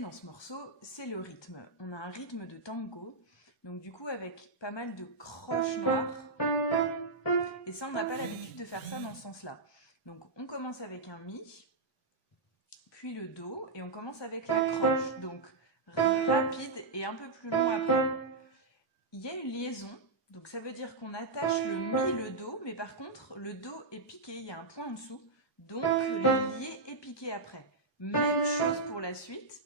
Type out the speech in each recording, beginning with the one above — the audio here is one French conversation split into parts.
dans ce morceau, c'est le rythme. On a un rythme de tango, donc du coup avec pas mal de croches noires. Et ça, on n'a pas l'habitude de faire ça dans ce sens-là. Donc on commence avec un mi, puis le do, et on commence avec la croche. Donc rapide et un peu plus long après. Il y a une liaison, donc ça veut dire qu'on attache le mi, le do, mais par contre le do est piqué, il y a un point en dessous, donc le lié est piqué après. Même chose pour la suite.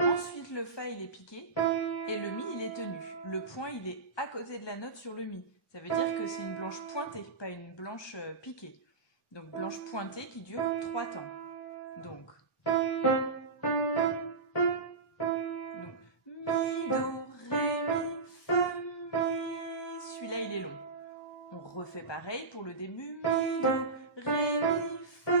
Ensuite le fa il est piqué et le mi il est tenu. Le point il est à côté de la note sur le mi. Ça veut dire que c'est une blanche pointée, pas une blanche piquée. Donc blanche pointée qui dure 3 temps. Donc mi, do, ré, mi, fa, mi. Celui-là il est long. On refait pareil pour le début. Mi, do, ré, mi, fa,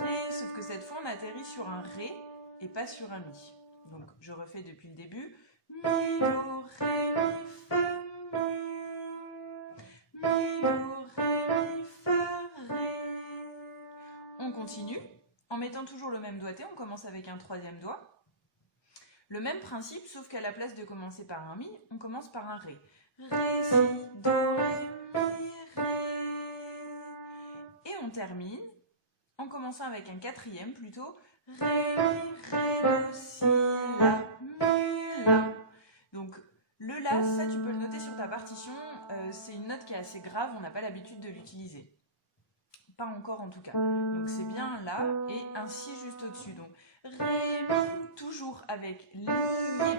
ré. Sauf que cette fois on atterrit sur un ré et pas sur un mi. Donc je refais depuis le début. Mi, do, ré, mi, fa, mi. Mi, do, ré, mi, fa, ré. On continue en mettant toujours le même doigté. On commence avec un troisième doigt. Le même principe, sauf qu'à la place de commencer par un mi, on commence par un ré. Ré, si, do, ré, mi, ré. Et on termine en commençant avec un quatrième plutôt. Ré, mi, ré, do, si, la, mi, la. Donc le la, ça tu peux le noter sur ta partition, c'est une note qui est assez grave, on n'a pas l'habitude de l'utiliser. Pas encore en tout cas. Donc c'est bien là et un si juste au-dessus. Donc ré, mi, toujours avec lié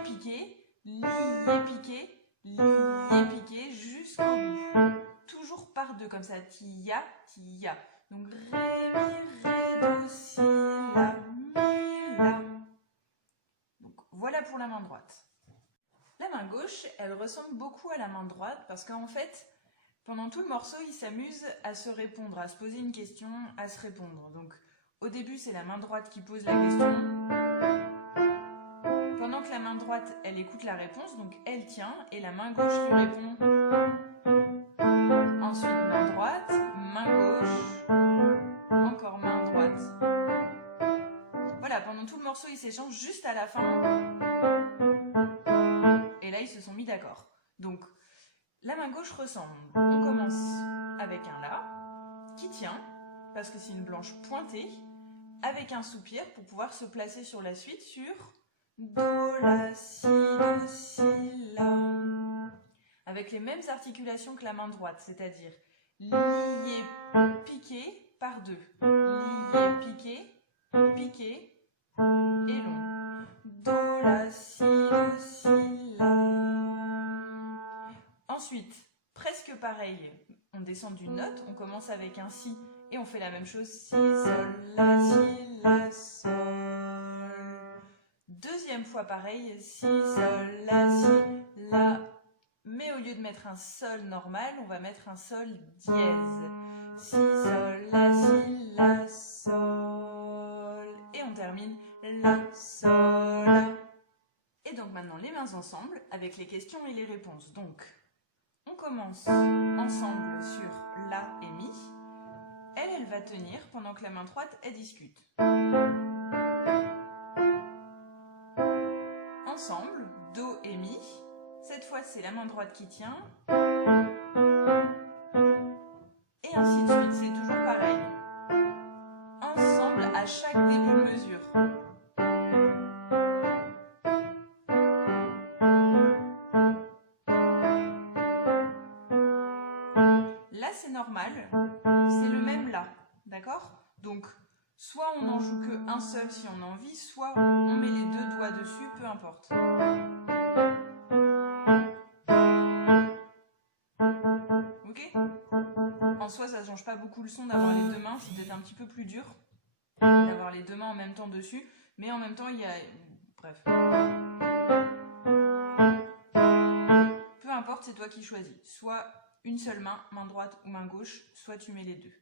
piqué, lié piqué, lié piqué jusqu'au bout. Toujours par deux comme ça, tia, tia. Donc ré, mi, ré, do, si, la, mi, la. Donc voilà pour la main droite. La main gauche, elle ressemble beaucoup à la main droite parce qu'en fait, pendant tout le morceau, il s'amuse à se répondre, à se poser une question, à se répondre. Donc au début, c'est la main droite qui pose la question. Pendant que la main droite, elle écoute la réponse, donc elle tient et la main gauche lui répond. Ensuite, main droite, main gauche, encore main droite. Voilà, pendant tout le morceau, ils s'échangent juste à la fin. Et là, ils se sont mis d'accord. Donc, la main gauche ressemble. On commence avec un La qui tient, parce que c'est une blanche pointée, avec un soupir pour pouvoir se placer sur la suite sur Do, La, Si, Do, Si, La. Avec les mêmes articulations que la main droite, c'est-à-dire lié, piqué par deux. Lié, piqué, piqué et long. Do, La, Si, Do, Si, La. Ensuite, presque pareil, on descend d'une note, on commence avec un Si et on fait la même chose. Si, Sol, La, Sol. Deuxième fois pareil, Si, Sol, La. Mais au lieu de mettre un Sol normal, on va mettre un Sol dièse. Si, Sol, La, Sol. Et on termine La, Sol, La. Et donc maintenant les mains ensemble avec les questions et les réponses. Donc, on commence ensemble sur La et Mi. Elle va tenir pendant que la main droite, elle discute. Ensemble, Do et Mi. Cette fois, c'est la main droite qui tient. Et ainsi de suite, c'est toujours pareil. Ensemble, à chaque début de mesure. Là, c'est normal. C'est le même La. D'accord? Donc, soit on n'en joue qu'un seul si on a envie, soit on met les deux doigts dessus, peu importe. Ok? En soi, ça ne change pas beaucoup le son d'avoir les deux mains, c'est peut-être un petit peu plus dur d'avoir les deux mains en même temps dessus, mais en même temps, il y a... Bref. Peu importe, c'est toi qui choisis. Soit une seule main, main droite ou main gauche, soit tu mets les deux.